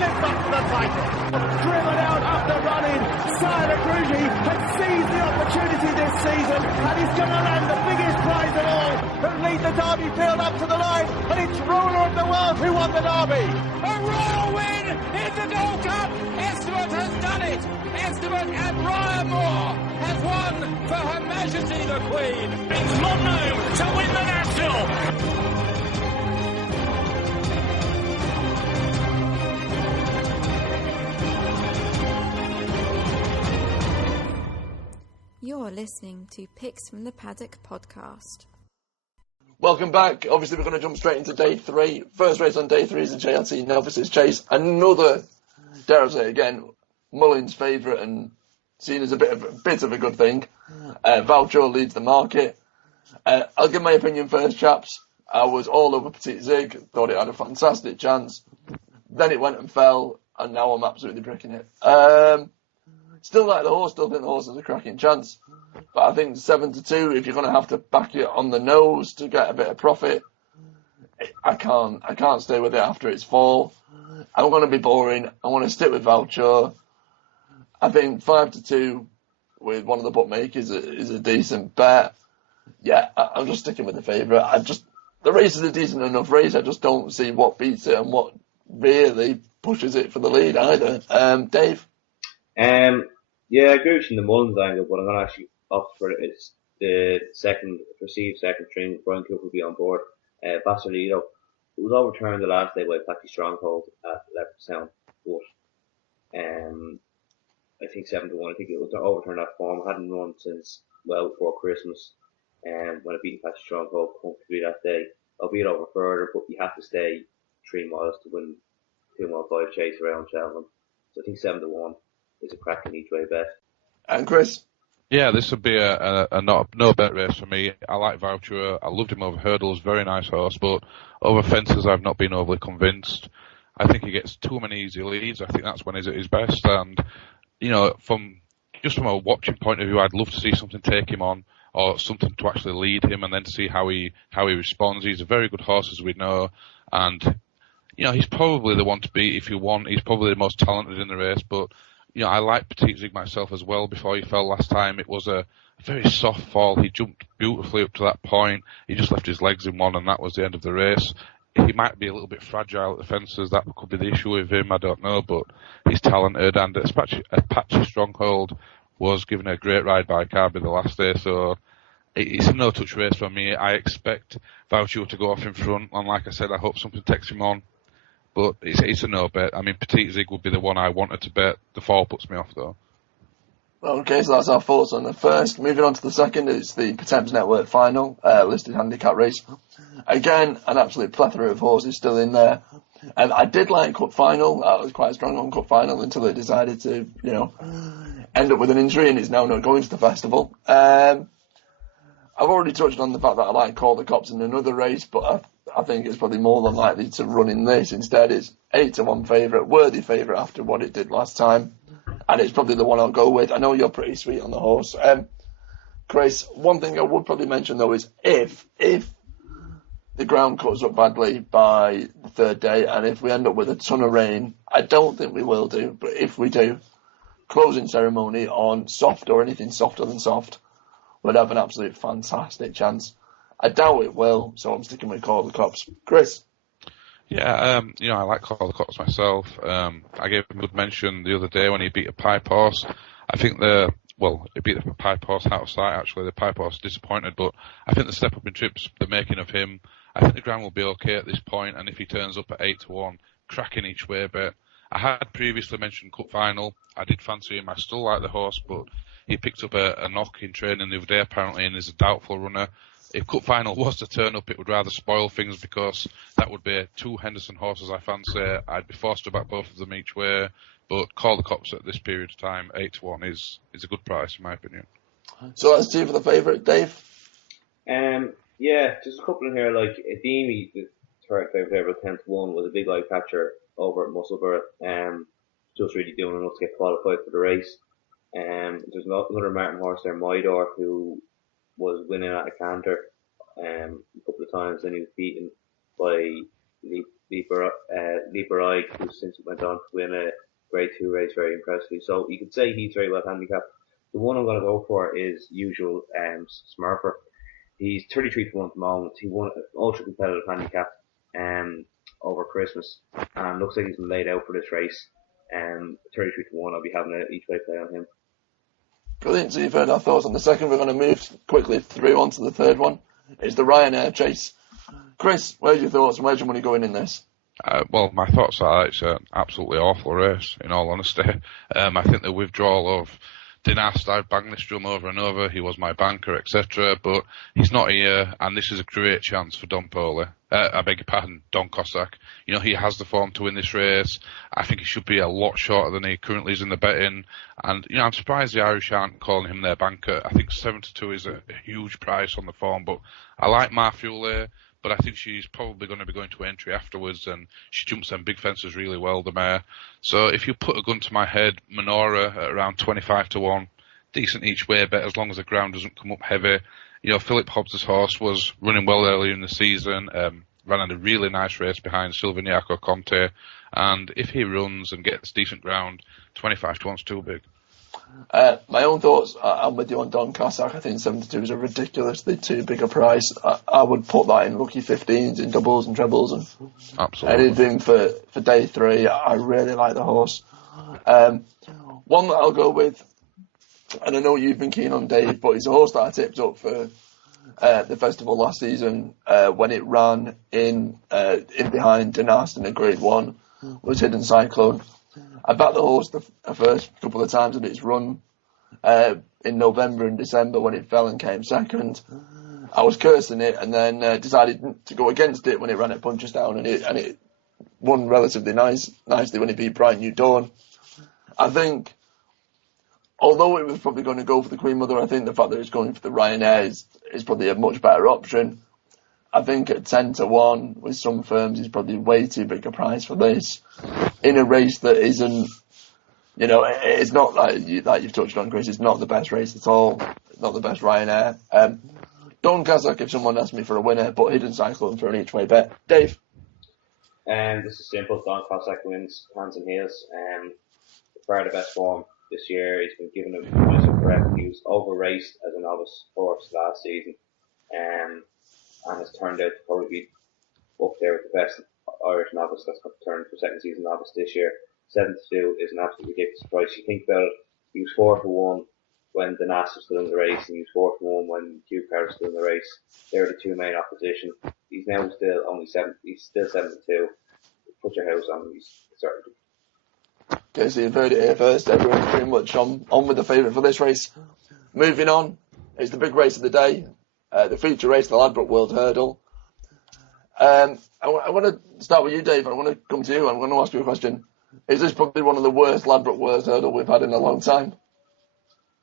live up to the title. Driven out up the running, Sire Crugy has seized the opportunity this season and he's going to land the biggest prize of all and lead the Derby field up to the line, and it's ruler of the world who won the Derby. A royal win in the Gold Cup. Esteban has done it. Esteban and Ryan Moore has won for Her Majesty the Queen. It's Monroe to win the National. You're listening to Picks from the Paddock podcast. Welcome back. Obviously, we're going to jump straight into day 3. First race on day 3 is the JLT Novices Chase. Another, dare I say again, Mullins' favourite and seen as a bit of a good thing. Voucher leads the market. I'll give my opinion first, chaps. I was all over Petite Zig. Thought it had a fantastic chance. Then it went and fell, and now I'm absolutely bricking it. Still like the horse. Still think the horse has a cracking chance. But I think 7-2, if you're going to have to back it on the nose to get a bit of profit, I can't stay with it after its fall. I'm going to be boring. I want to stick with Voucher. I think 5-2 with one of the bookmakers is a decent bet. Yeah, I'm just sticking with the favourite. The race is a decent enough race. I just don't see what beats it and what really pushes it for the lead either. Dave? Yeah, I agree with you in the Mullins angle, but I'm going to actually opt for it. It's the perceived second string. Brian Cook will be on board. Basilito, it was overturned the last day by Patsy Stronghold at Leopard Sound, but I think 7-1. I think it was overturned that form. I hadn't run since well before Christmas, when I beat Patsy Stronghold comfortably that day. I'll be it over further, but you have to stay 3 miles to win 2 mile 5 chase around Cheltenham. So I think 7-1 is a cracking each way bet. And Chris? Yeah, this would be a no bet race for me. I like Voucher. I loved him over hurdles. Very nice horse, but over fences I've not been overly convinced. I think he gets too many easy leads. I think that's when he's at his best. And, from a watching point of view, I'd love to see something take him on or something to actually lead him and then see how he responds. He's a very good horse, as we know. And, he's probably the one to beat if you want. He's probably the most talented in the race, but I like Petite Zig myself as well. Before he fell last time, it was a very soft fall. He jumped beautifully up to that point. He just left his legs in one, and that was the end of the race. He might be a little bit fragile at the fences. That could be the issue with him. I don't know, but he's talented. And Apache Stronghold was given a great ride by Carby the last day, so it's a no-touch race for me. I expect Voucher to go off in front, and like I said, I hope something takes him on. But it's a no bet. I mean, Petite Zig would be the one I wanted to bet. The fall puts me off, though. Okay, so that's our thoughts on the first. Moving on to the second, it's the Pertemps Network final, listed handicap race. Again, an absolute plethora of horses still in there. And I did like Cup Final. I was quite strong on Cup Final until it decided to, end up with an injury and is now not going to the festival. I've already touched on the fact that I like Call the Cops in another race, but I think it's probably more than likely to run in this. Instead, it's 8-1 favourite, worthy favourite after what it did last time. And it's probably the one I'll go with. I know you're pretty sweet on the horse. Chris, one thing I would probably mention, though, is if the ground cuts up badly by the third day, and if we end up with a ton of rain, I don't think we will do, but if we do, closing ceremony on soft or anything softer than soft would have an absolute fantastic chance. I doubt it will, so I'm sticking with Call the Cops. Chris? Yeah, I like Call the Cops myself. I gave him a good mention the other day when he beat a pipe horse. I think he beat the pipe horse out of sight, actually. The pipe horse disappointed, but I think the step up in trips, the making of him, I think the ground will be okay at this point, and if he turns up at 8-1, cracking each way bet. I had previously mentioned Cup Final. I did fancy him. I still like the horse, but he picked up a knock in training the other day, apparently, and is a doubtful runner. If Cup Final was to turn up, it would rather spoil things because that would be 2 Henderson horses I fancy. I'd be forced to back both of them each way, but Call the Cops at this period of time, 8-1, is a good price, in my opinion. So that's 2 for the favourite, Dave? Yeah, just a couple in here, like Ademi, the third favourite, 10-1, was a big eye catcher over at Musselburgh, just really doing enough to get qualified for the race. There's another Martin horse there, Mydor, who was winning at a canter a couple of times, and he was beaten by the Lieberreich, who since went on to win a Grade 2 race very impressively. So you could say he's very well handicapped. The one I'm going to go for is usual Smurfer. He's 33 to 1 at the moment. He won an ultra competitive handicap over Christmas and looks like he's been laid out for this race. 33 to 1, I'll be having an each way play on him. Brilliant. So you've heard our thoughts on the second. We're going to move quickly through on to the third one. It's the Ryanair chase. Chris, where's your thoughts and where's your money going in this? Well, my thoughts are it's an absolutely awful race, in all honesty. I think the withdrawal of Dinast, I've banged this drum over and over. He was my banker, etc. But he's not here, and this is a great chance for Don Cossack. You know, he has the form to win this race. I think he should be a lot shorter than he currently is in the betting. And, you know, I'm surprised the Irish aren't calling him their banker. I think 7-2 is a huge price on the form, but I like Marfule. But I think she's probably going to be going to entry afterwards, and she jumps them big fences really well, the mare. So if you put a gun to my head, Menorah at around 25 to 1, decent each way bet as long as the ground doesn't come up heavy. You know, Philip Hobbs' horse was running well earlier in the season, ran in a really nice race behind Silviniaco Conte, and if he runs and gets decent ground, 25 to 1's too big. My own thoughts, I'm with you on Don Cossack. I think 7-2 is a ridiculously too big a price. I would put that in lucky 15s, in doubles and trebles, and absolutely anything for day 3. I really like the horse. One that I'll go with, and I know you've been keen on Dave, but it's a horse that I tipped up for the festival last season when it ran in behind Dinast in a Grade 1, was Hidden Cyclone. I backed the horse the first couple of times that it's run in November and December when it fell and came second. I was cursing it and then decided to go against it when it ran at Punchestown and it won relatively nicely when it beat Bright New Dawn. I think, although it was probably going to go for the Queen Mother, I think the fact that it's going for the Ryanair is probably a much better option. I think at 10 to 1 with some firms is probably way too big a price for this in a race that isn't, you know, it's not like you've touched on, Chris. It's not the best race at all. It's not the best Ryanair. Don Cossack if someone asked me for a winner, but Hidden Cyclone for an each way bet. Dave. This is simple. Don Cossack wins hands and heels. Far the best form this year. He's been given a just correct. He was over raced as a novice horse last season. And has turned out to probably be up there with the best Irish novice that's got turned for second season novice this year. 7-2 is an absolutely ridiculous price. You think about it, he was 4 to 1 when Dinast was still in the race, and he was 4 to 1 when Ducar was still in the race. They're the two main opposition. He's now still only 7. He's still 7-2. Put your house on him. He's certainly. Okay, so you've heard it here first. Everyone's pretty much on with the favourite for this race. Moving on, it's the big race of the day. The feature race, the Ladbroke World Hurdle. I want to start with you, Dave. I want to come to you. I'm going to ask you a question. Is this probably one of the worst Ladbroke World Hurdle we've had in a long time?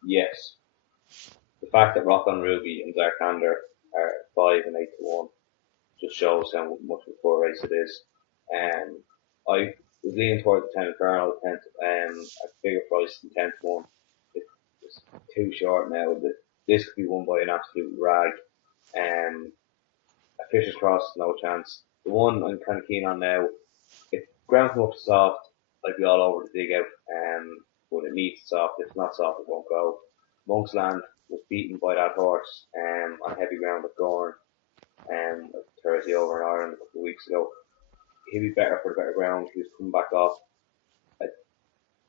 Yes. The fact that Rock on Ruby and Zarkander are 5 and 8 to 1 just shows how much of a poor race it is. I was leaning toward the Town Colonel at a bigger price than 10 to 1. It's too short now. This could be won by an absolute rag. A Fisher's Cross, no chance. The one I'm kind of keen on now, if ground come up soft, I'd be all over the dig out. But it needs soft. If it's not soft, it won't go. Monksland was beaten by that horse on heavy ground at Gorn Thursday over in Ireland a couple of weeks ago. He'll be better for the better ground. He was coming back off a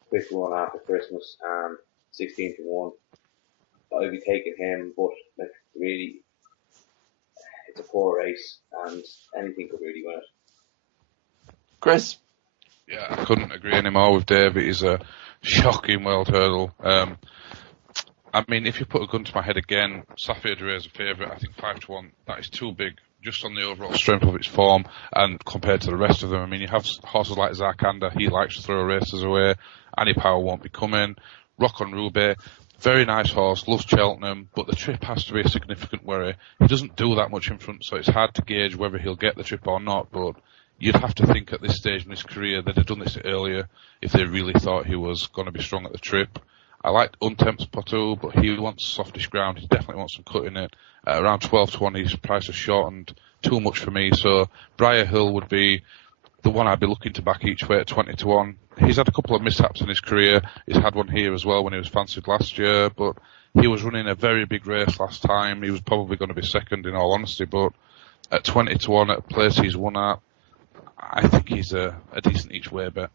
quick run after Christmas and 16 to 1. I'd be taking him, but like really, it's a poor race, and anything could really win it. Chris? Yeah, I couldn't agree anymore with Dave. It is a shocking world hurdle. I mean, if you put a gun to my head again, Safia Dre is a favourite. I think 5 to 1. That is too big, just on the overall strength of its form, and compared to the rest of them. I mean, you have horses like Zarkander. He likes to throw races away. Annie Power won't be coming. Rock on Ruby. Very nice horse, loves Cheltenham, but the trip has to be a significant worry. He doesn't do that much in front, so it's hard to gauge whether he'll get the trip or not, but you'd have to think at this stage in his career they'd have done this earlier if they really thought he was going to be strong at the trip. I liked Untempt's Poitou, but he wants softish ground. He definitely wants some cut in it. Around 12 to 1, his price is shortened too much for me, so Briar Hill would be the one I'd be looking to back each way at 20-1. He's had a couple of mishaps in his career. He's had one here as well when he was fancied last year, but he was running a very big race last time. He was probably going to be second in all honesty, but at 20-1 at a place he's won at, I think he's a decent each way bet.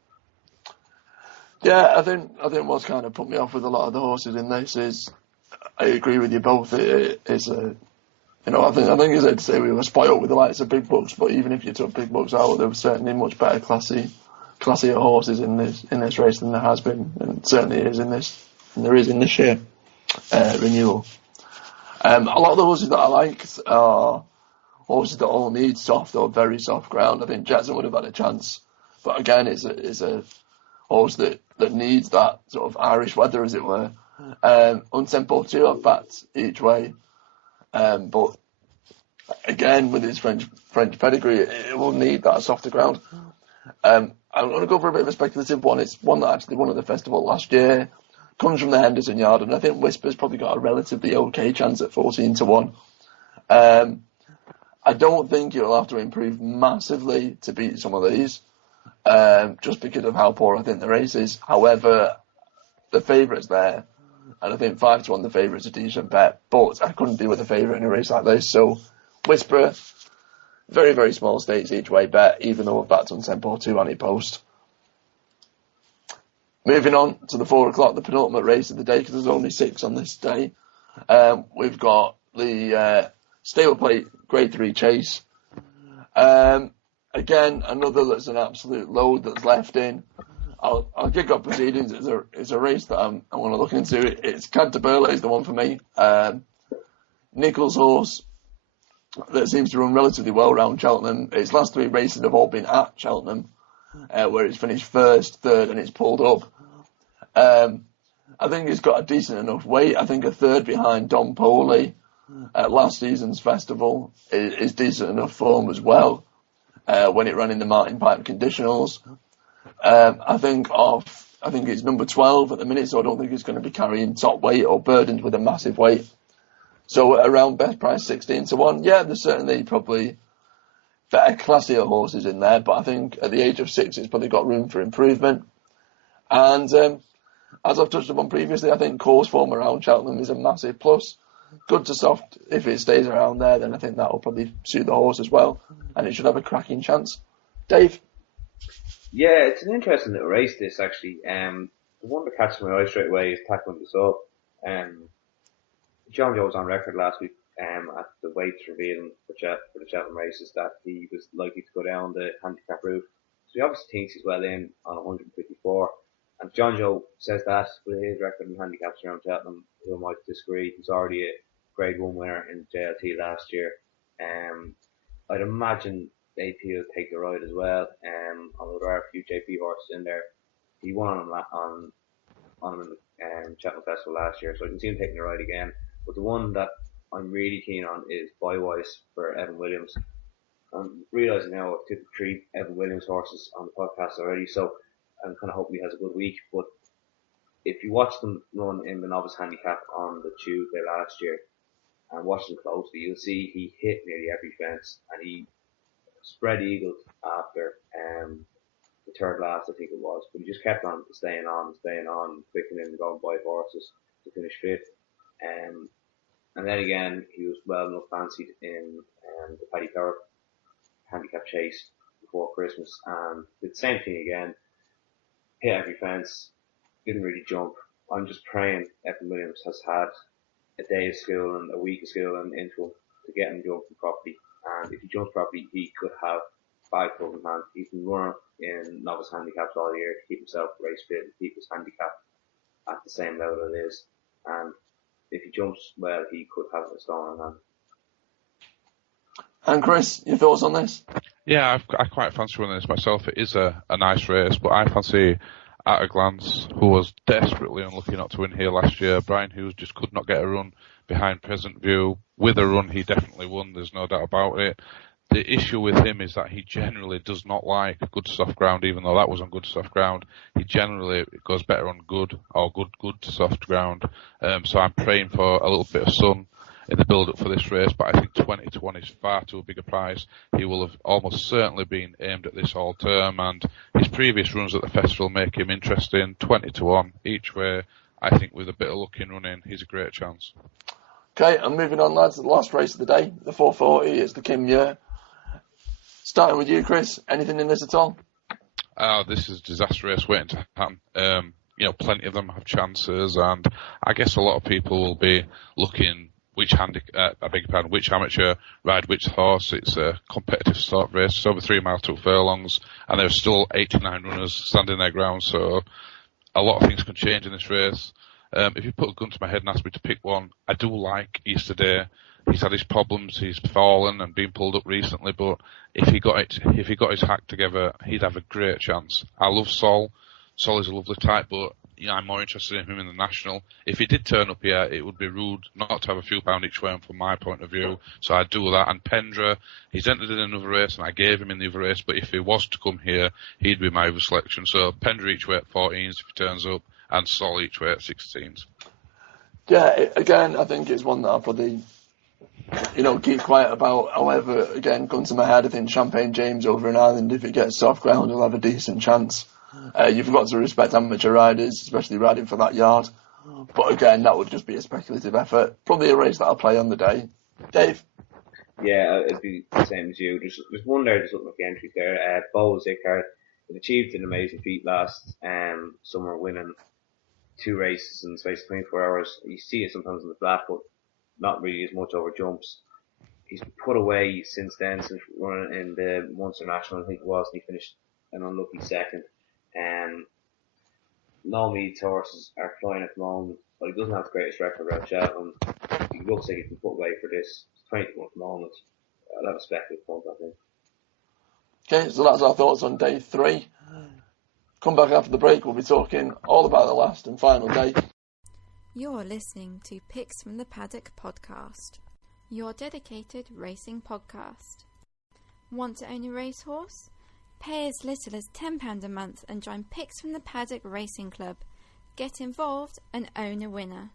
Yeah, I think what's kind of put me off with a lot of the horses in this is, I agree with you both. It's a, I think it's said to say we were spoiled with the likes of big bucks, but even if you took big bucks out, there were certainly much better classier horses in this race than there has been, and certainly is in this year renewal. A lot of the horses that I like are horses that all need soft or very soft ground. I think Jetson would have had a chance, but again, it's a horse that needs that sort of Irish weather, as it were. Untempo 2 have bats each way, but again, with his French pedigree, it will need that softer ground. I'm going to go for a bit of a speculative one. It's one that actually won at the festival last year. Comes from the Henderson Yard, and I think Whisper's probably got a relatively okay chance at 14-1. I don't think he'll have to improve massively to beat some of these, just because of how poor I think the race is. However, the favourite's there, and I think 5-1 the favourite's a decent bet, but I couldn't do with a favourite in a race like this. So Whisper, very, very small stakes each way bet, even though I've backed on Tempo 2 anti-post. Moving on to the 4 o'clock, the penultimate race of the day, because there's only 6 on this day. We've got the stable plate Grade 3 Chase. Again, another that's an absolute load that's left in. I'll kick off proceedings. It's a race that I want to look into. It's Canterbury is the one for me. Nichols' horse that seems to run relatively well around Cheltenham. Its last 3 races have all been at Cheltenham, where it's finished first, third, and it's pulled up. I think it's got a decent enough weight. I think a third behind Don Poley at last season's festival is decent enough form as well, when it ran in the Martin Pipe conditionals. I think it's number 12 at the minute, so I don't think it's going to be carrying top weight or burdened with a massive weight. So around best price 16-1, yeah, there's certainly probably better, classier horses in there, but I think at the age of 6, it's probably got room for improvement. And as I've touched upon previously, I think course form around Cheltenham is a massive plus. Good to soft. If it stays around there, then I think that will probably suit the horse as well, and it should have a cracking chance. Dave? Yeah, it's an interesting little race, this, actually. The one that catches my eye straight away is Tackling This Up. John Joe was on record last week at the weights revealing for the Cheltenham races that he was likely to go down the handicap route. So he obviously thinks he's well in on 154. And John Joe says that with his record in handicaps around Cheltenham, who might disagree. He's already a Grade 1 winner in JLT last year. I'd imagine AP will take the ride as well. Although there are a few JP horses in there. He won on him in the Cheltenham Festival last year, so I can see him taking the ride again. But the one that I'm really keen on is Bywise for Evan Williams. I'm realising now I've took 3 Evan Williams horses on the podcast already, so I'm kind of hoping he has a good week. But if you watch them run in the novice handicap on the Tuesday last year and watch them closely, you'll see he hit nearly every fence, and he spread eagled after the third last, I think it was, but he just kept on staying on, quickening and going by horses to finish 5th. And then again, he was well enough fancied in the Paddy Power handicap chase before Christmas, and did the same thing again. Hit every fence, didn't really jump. I'm just praying Evan Williams has had a day of school and a week of school and into him to get him jumping properly. And if he jumps properly, he could have 5 clubs in hand. He can run in novice handicaps all year to keep himself race fit and keep his handicap at the same level it is. And if he jumps well, he could have a stone in hand. And Chris, your thoughts on this? Yeah, I quite fancy running this myself. It is a nice race, but I fancy At a Glance, who was desperately unlucky not to win here last year. Brian Hughes just could not get a run behind Present View. With a run, he definitely won, there's no doubt about it. The issue with him is that he generally does not like good soft ground, even though that was on good soft ground. He generally goes better on good or good to soft ground. So I'm praying for a little bit of sun. in the build-up for this race, but I think 20 to 1 is far too big a price. He will have almost certainly been aimed at this all term, and his previous runs at the festival make him interesting. 20 to 1 each way. I think with a bit of luck in running, he's a great chance. Okay, and moving on, lads, to the last race of the day, the 440. It's the Kim Year. Starting with you, Chris. Anything in this at all? This is a disaster race waiting to happen. Plenty of them have chances, and I guess a lot of people will be looking which amateur ride which horse. It's a competitive sort of race. It's over 3 miles, 2 furlongs, and there's still 89 runners standing their ground, so a lot of things can change in this race. If you put a gun to my head and ask me to pick one, I do like Easter Day. He's had his problems, he's fallen and been pulled up recently, but if he got his hack together, he'd have a great chance. I love Sol. Sol is a lovely type, but I'm more interested in him in the National. If he did turn up here, it would be rude not to have a few pound each way from my point of view, so I'd do that. And Pendra, he's entered in another race, and I gave him in the other race, but if he was to come here, he'd be my other selection. So Pendra each way at 14s if he turns up, and Sol each way at 16s. Yeah, again, I think it's one that I'll probably keep quiet about. However, again, gun to my head, I think Champagne James over in Ireland, if it gets soft ground, will have a decent chance. You've got to respect amateur riders, especially riding for that yard. But again, that would just be a speculative effort. Probably a race that I'll play on the day. Dave? Yeah, it'd be the same as you. There's one there just looking at the entries there. Bo Zickard achieved an amazing feat last summer, winning 2 races in the space of 24 hours. You see it sometimes in the flat, but not really as much over jumps. He's put away since then, since running in the Munster National, I think it was, and he finished an unlucky second. Normally, horses are flying at the moment, but he doesn't have the greatest record around Cheltenham. He looks like he can put away for this. It's 20 to 1 at the moment. I'll have a speculative punt, I think. Okay, so that's our thoughts on day 3. Come back after the break, we'll be talking all about the last and final day. You're listening to Picks from the Paddock podcast, your dedicated racing podcast. Want to own a racehorse? Pay as little as £10 a month and join Picks from the Paddock Racing Club. Get involved and own a winner.